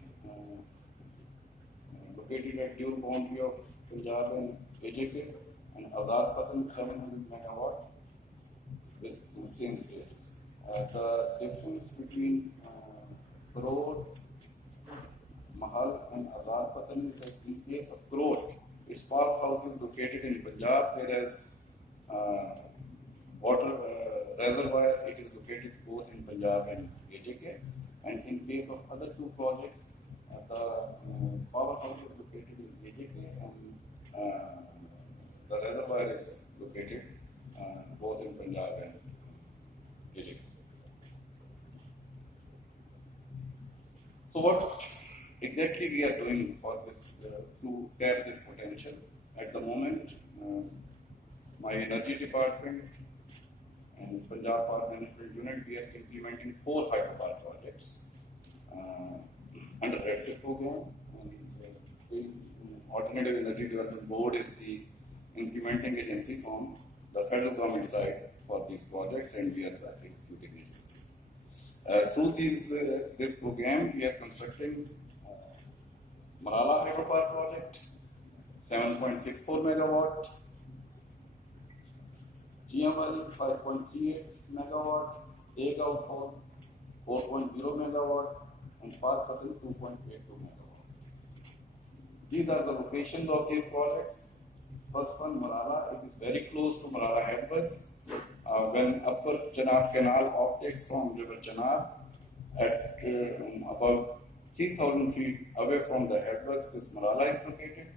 located at dual boundary of Punjab and AJK, and Azad Patan 700 megawatt with same stages. The difference between Karod, Mahal, and Azad Patan is that in case of Karod, its powerhouse is located in Punjab, whereas water reservoir, it is located both in Punjab and AJK. And in case of other two projects, the powerhouse is located in AJK, and the reservoir is located both in Punjab and AJK. So what exactly we are doing for this to tap this potential? At the moment, my energy department and Punjab Power Management Unit, we are implementing 4 hydropower projects under REDSIP program. And the Alternative Energy Development Board is the implementing agency from the federal government side for these projects, and we are the executing agencies. Through this program, we are constructing Marala hydropower project, 7.64 megawatt, Jiamwali 5.38 megawatt, Egao 4.0 megawatt, and Palpatan 2.82 megawatt. These are the locations of these projects. First one, Marala, it is very close to Marala headworks. When Upper Chenab Canal offtakes from River Chenab at about 3,000 feet away from the headworks, this Marala is located.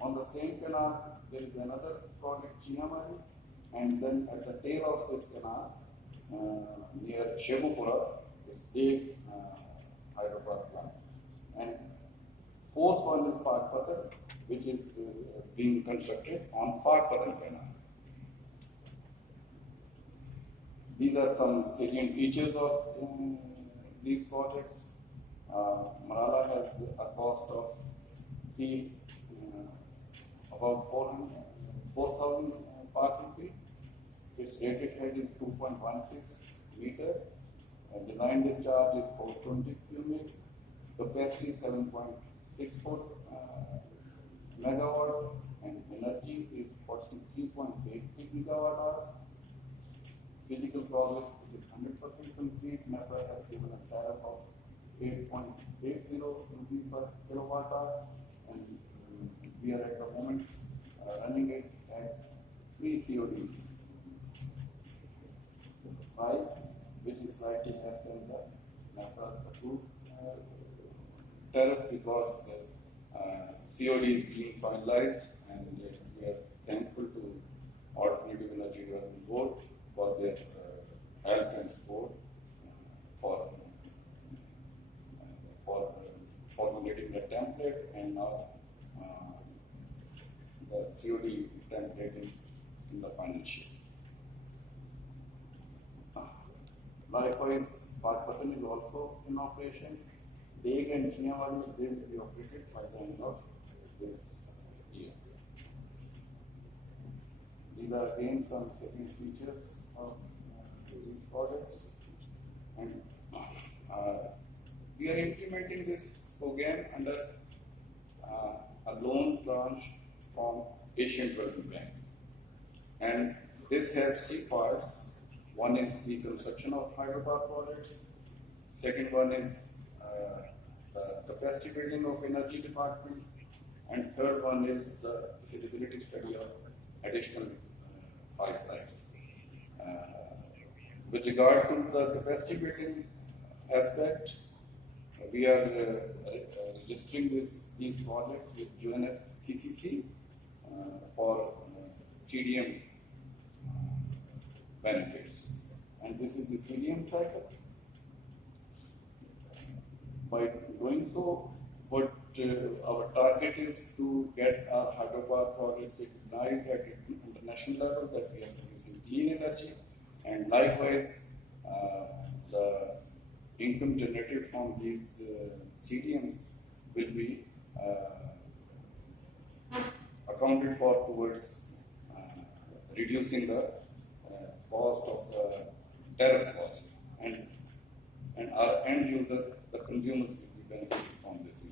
On the same canal, there is another project, Chiamari, and then at the tail of this canal, near Shebupura, is big hydropower plant. And Fourth one is Pakpatan, which is being constructed on Pakpatan Canal. These are some salient features of these projects. Marala has a cost of about 4,000 parking feet. Its rated head is 2.16 meter. Design discharge is 420 cubic. Capacity 7.64 megawatt, and energy is 43.83 gigawatt hours. Physical progress is 100% complete. NEPA has given a tariff of 8.80 rupees per kilowatt hour, and we are at the moment running it at pre-COD price, which is slightly less than the NEPA approved tariff, because COD is being finalized, and we are thankful to Alternative Energy Development Board for their help and support for formulating the template, and now the COD template is in the final shape. Likewise, Pakpatan is also in operation. Deg and Chinyawadi, they will be operated by the end of this year. These are again some second features of these projects, and we are implementing this program under a loan tranche from Asian Development Bank, and this has three parts. One is the construction of hydropower projects. Second one is the capacity building of energy department, and third one is the feasibility study of additional 5 sites. With regard to the capacity building aspect, we are registering these projects with UNFCCC for CDM benefits, and this is the CDM cycle. By doing so, what our target is to get our hydropower projects recognized at international level, that we are producing clean energy, and likewise the income generated from these CDMs will be accounted for towards reducing the cost of the tariff cost, and our end user, the consumers, will be benefited from this.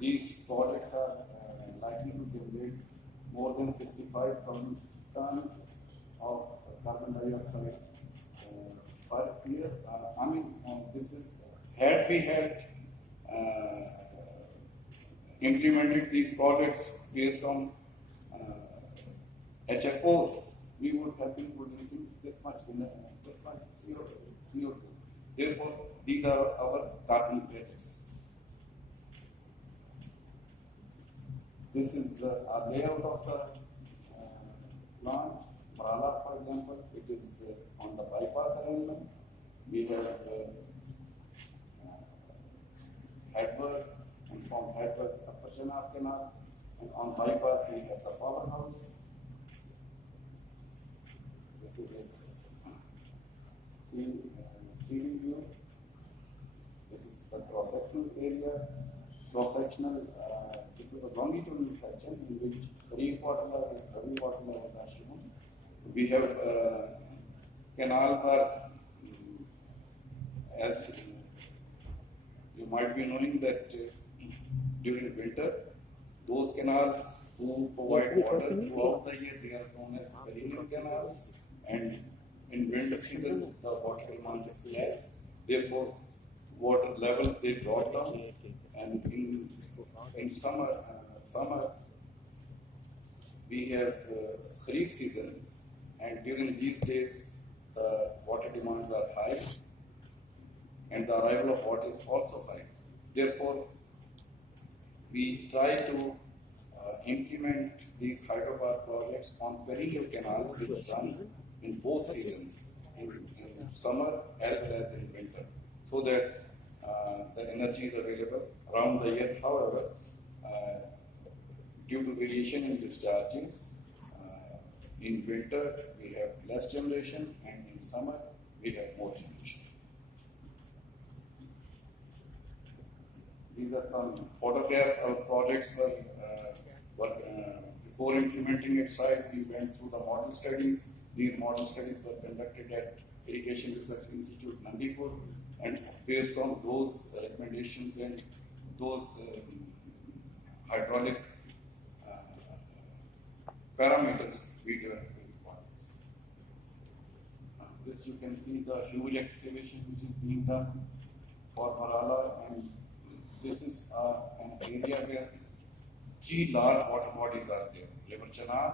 These projects are likely to generate more than 65,000 tons of carbon dioxide per year. This is, had we had implemented these projects based on HFOs, we would have been producing this much CO2. Therefore, these are our carbon credits. This is a layout of the plant. Marala, for example, it is on the bypass arrangement. We have headworks, and from headworks the Pachanab Canal, and on bypass we have the powerhouse. This is its 3D view. This is the cross-sectional area. This is a longitudinal section in which heavy water levels are shown. We have canals are, as you might be knowing, that during winter, those canals who provide water throughout the year, they are known as perennial canals, and in winter season, the water demand is less. Therefore, water levels they drop down, and in summer we have kharif season, and during these days the water demands are high, and the arrival of water is also high. Therefore, we try to implement these hydropower projects on perennial canals which run in both seasons, in summer as well as in winter, so that the energy is available around the year. However, due to variation in discharging, in winter we have less generation, and in summer we have more generation. These are some photographs of projects before implementing at site. We went through the model studies. These model studies were conducted at Irrigation Research Institute, Nandipur, and based on those recommendations and those hydraulic parameters, we developed the requirements. This you can see the huge excavation which is being done for Marala, and this is an area where 3 large water bodies are there. River Chenab,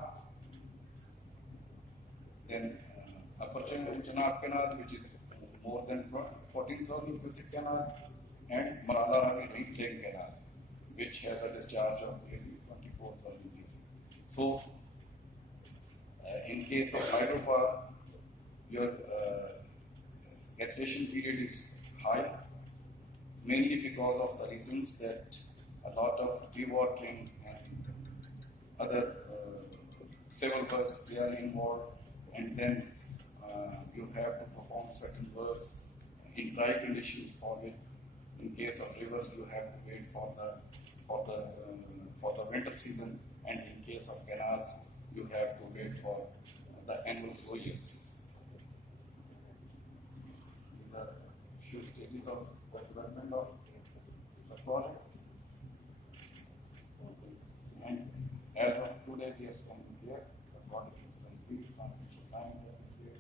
then Upper Chenab Canal, which is more than 14,000 cubic canal, and Marala Ravi Lake Canal, which has a discharge of nearly 24,000 cubic. So, in case of hydropower, your gestation period is high, mainly because of the reasons that a lot of dewatering and other civil works they are involved, and then you have to perform certain works in dry conditions for it. In case of rivers, you have to wait for the winter season, and in case of canals, you have to wait for the annual closures. These are few stages of the development of the project. And as of today, we are standing here. The project is complete. Transmission lines have been here.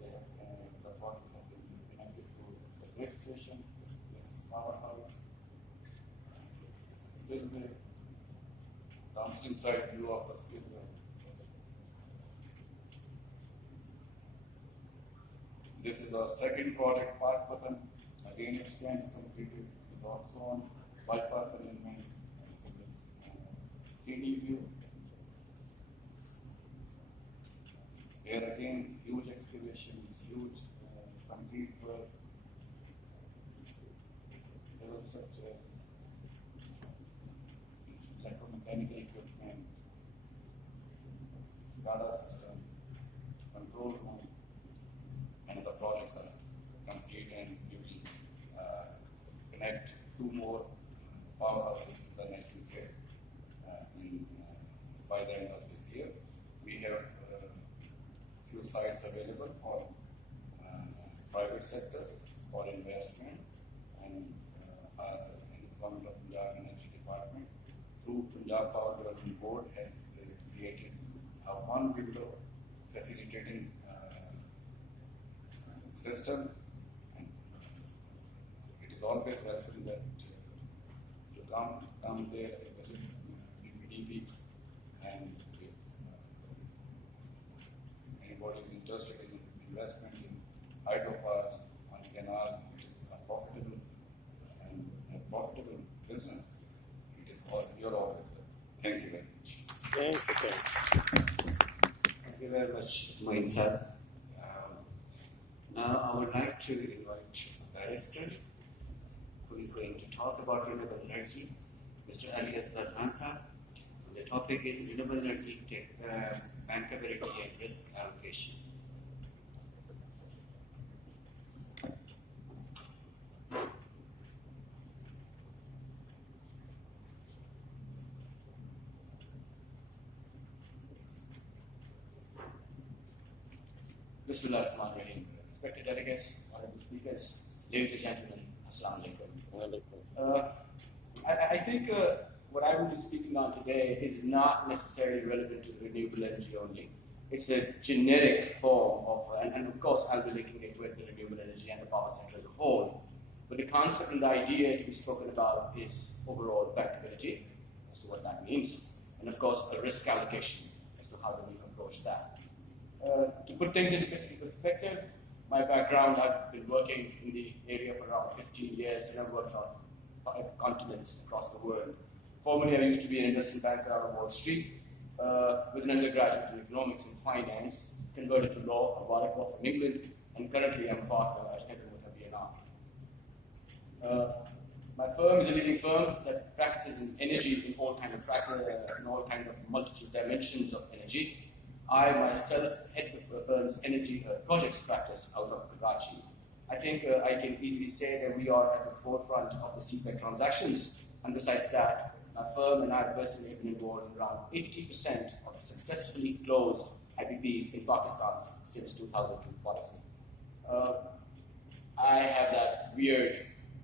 The project has been connected to the grid station. This is powerhouse. This is spillway. Downstream side view of the spillway. This is our second project, Park Button. Again, it stands completed with also on bypass arrangement. 3D view. Here again, huge excavation, huge complete work, civil structures, electromechanical equipment, SCADA system, control room, and the projects are complete, and we will connect 2 more powerhouses to the national grid by the end of this year. We have few sites available for private sector for investment, and in the government of Punjab Energy Department through Punjab Power Development Board has created a 1 window facilitating system, and it is always welcome that you come there and visit DPDB, and if anybody is interested in investment in hydropower on canals, which is a profitable business, it is you're always there. Thank you very much. Thank you very much, Moin sir. Now I would like to invite a barrister who is going to talk about renewable energy, Mr. Alias Khansa. The topic is renewable energy bankability and risk allocation. Bismillah ar-Rahman ar-Rahim. Respected delegates, honorable speakers, ladies and gentlemen, Assalamu alaikum. I think what I will be speaking on today is not necessarily relevant to renewable energy only. It's a generic form of, and of course I'll be linking it with the renewable energy and the power sector as a whole. But the concept and the idea to be spoken about is overall bankability, as to what that means, and of course the risk allocation, as to how do we approach that. To put things into perspective, my background, I've been working in the area for around 15 years, and I've worked on 5 continents across the world. Formerly, I used to be an investment banker out of Wall Street, with an undergraduate in economics and finance, converted to law, a Warwick Law from England, and currently I'm a partner at Heather with a BNR. My firm is a leading firm that practices in energy in all kind of multitude dimensions of energy. I myself head the firm's energy projects practice out of Karachi. I think I can easily say that we are at the forefront of the CPEC transactions. And besides that, my firm and I personally have been involved in around 80% of successfully closed IPPs in Pakistan since 2002 policy. I have that weird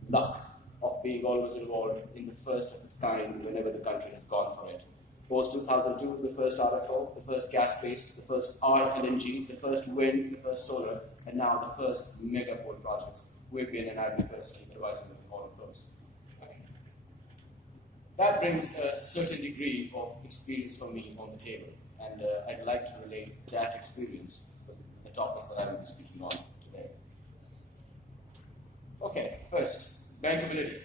luck of being always involved in the first of its kind whenever the country has gone for it. Post 2002, the first RFO, the first gas-based, the first RLNG, the first wind, the first solar, and now the first megapole projects. We've been, and I've been personally advising on all of those. Okay. That brings a certain degree of experience for me on the table, and I'd like to relate that experience to the topics that I will be speaking on today. Okay, first, bankability.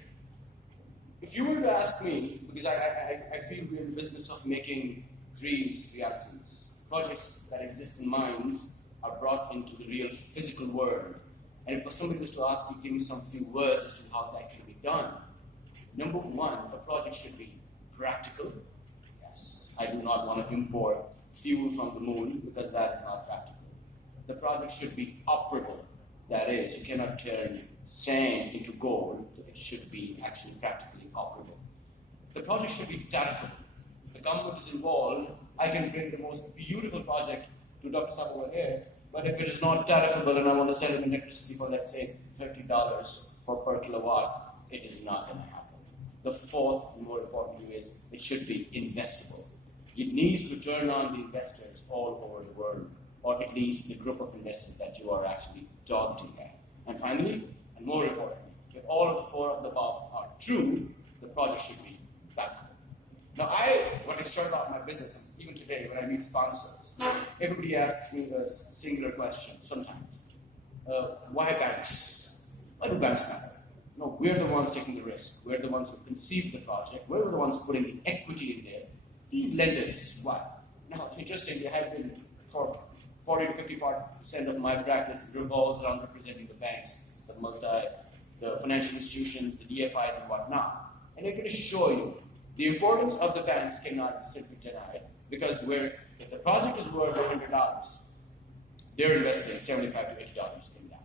If you were to ask me, because I feel we're in the business of making dreams realities, projects that exist in minds are brought into the real physical world. And if somebody was to ask you, give me some few words as to how that can be done. Number one, a project should be practical. Yes, I do not want to import fuel from the moon because that is not practical. The project should be operable. That is, you cannot turn sand into gold. It should be actually practically operable. The project should be tariffable. If the government is involved, I can bring the most beautiful project to Dr. Saab over here, but if it is not tariffable and I want to sell him electricity for, let's say, $30 per kilowatt, it is not going to happen. The fourth, and more importantly, is it should be investable. It needs to turn on the investors all over the world, or at least the group of investors that you are actually targeting at. And finally, and more importantly, if all of the four of the above are true, the project should be bankable. Now, when I started out my business, and even today when I meet sponsors, everybody asks me a singular question sometimes. Why banks? Why do banks matter? No, we're the ones taking the risk. We're the ones who conceived the project. We're the ones putting the equity in there. These lenders, why? Now, interestingly, I have been for 40 to 50% of my practice revolves around representing the banks, the financial institutions, the DFIs, and whatnot. And I can assure you, the importance of the banks cannot be simply denied because if the project is worth $100, they're investing $75 to $80 in that.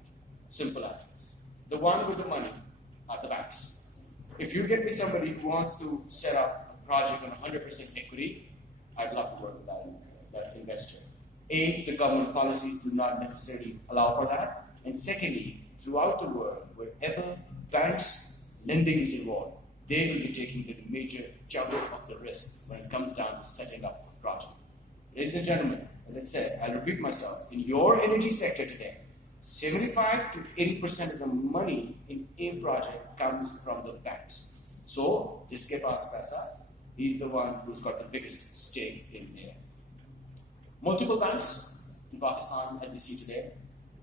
Simple as this. The one with the money are the banks. If you get me somebody who wants to set up a project on 100% equity, I'd love to work with that investor. A, the government policies do not necessarily allow for that. And secondly, throughout the world, wherever banks lending is involved, they will be taking the major chunk of the risk when it comes down to setting up a project. Ladies and gentlemen, as I said, I'll repeat myself, in your energy sector today, 75 to 80% of the money in a project comes from the banks. So, Jiske Paas Paisa, he's the one who's got the biggest stake in there. Multiple banks in Pakistan, as we see today.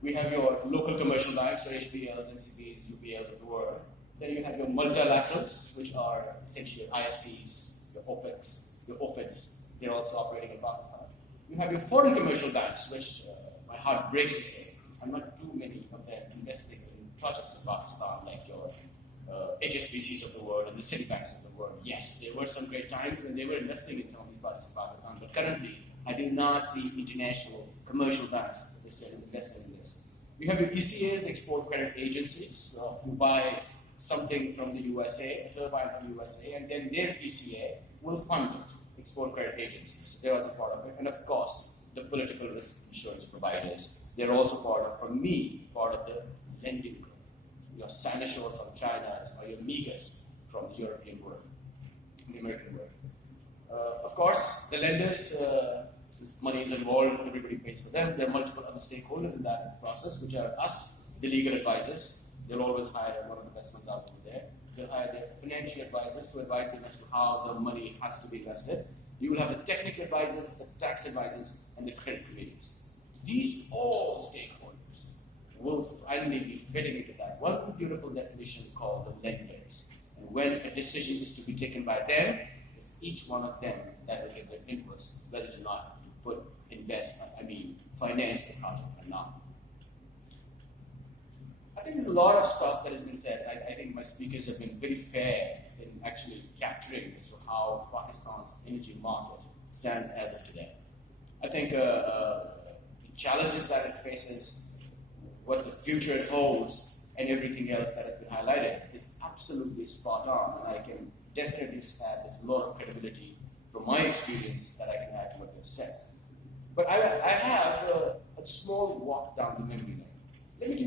We have your local commercial banks, your HBLs, NCBs, UBLs of the world. Then you have your multilaterals, which are essentially your IFCs, your OPECs, your OFIDs. They're also operating in Pakistan. You have your foreign commercial banks, which my heart breaks to say, are not too many of them investing in projects in Pakistan, like your HSBCs of the world and the Citibanks of the world. Yes, there were some great times when they were investing in some of these projects in Pakistan, but currently I do not see international commercial banks investing in this. You have your ECAs, the export credit agencies, who buy something from the USA, a turbine from the USA, and then their ECA will fund it, export credit agencies. They're also part of it. And of course, the political risk insurance providers, they're also part of the lending group. Your Sanashore from China or your Migas from the European world, the American world. Of course, the lenders, since money is involved, everybody pays for them. There are multiple other stakeholders in that process, which are us, the legal advisors. They'll always hire one of the best ones out there. They'll hire their financial advisors to advise them as to how the money has to be invested. You will have the technical advisors, the tax advisors, and the credit committees. These all stakeholders will finally be fitting into that one beautiful definition called the lenders. And when a decision is to be taken by them, it's each one of them that will give their inputs, whether or not to finance the project or not. I think there's a lot of stuff that has been said. I think my speakers have been very fair in actually capturing as to how Pakistan's energy market stands as of today. I think the challenges that it faces, what the future holds, and everything else that has been highlighted is absolutely spot on. And I can definitely add there's a lot of credibility from my experience that I can add to what they've said. But I have a small walk down the memory lane. Let me give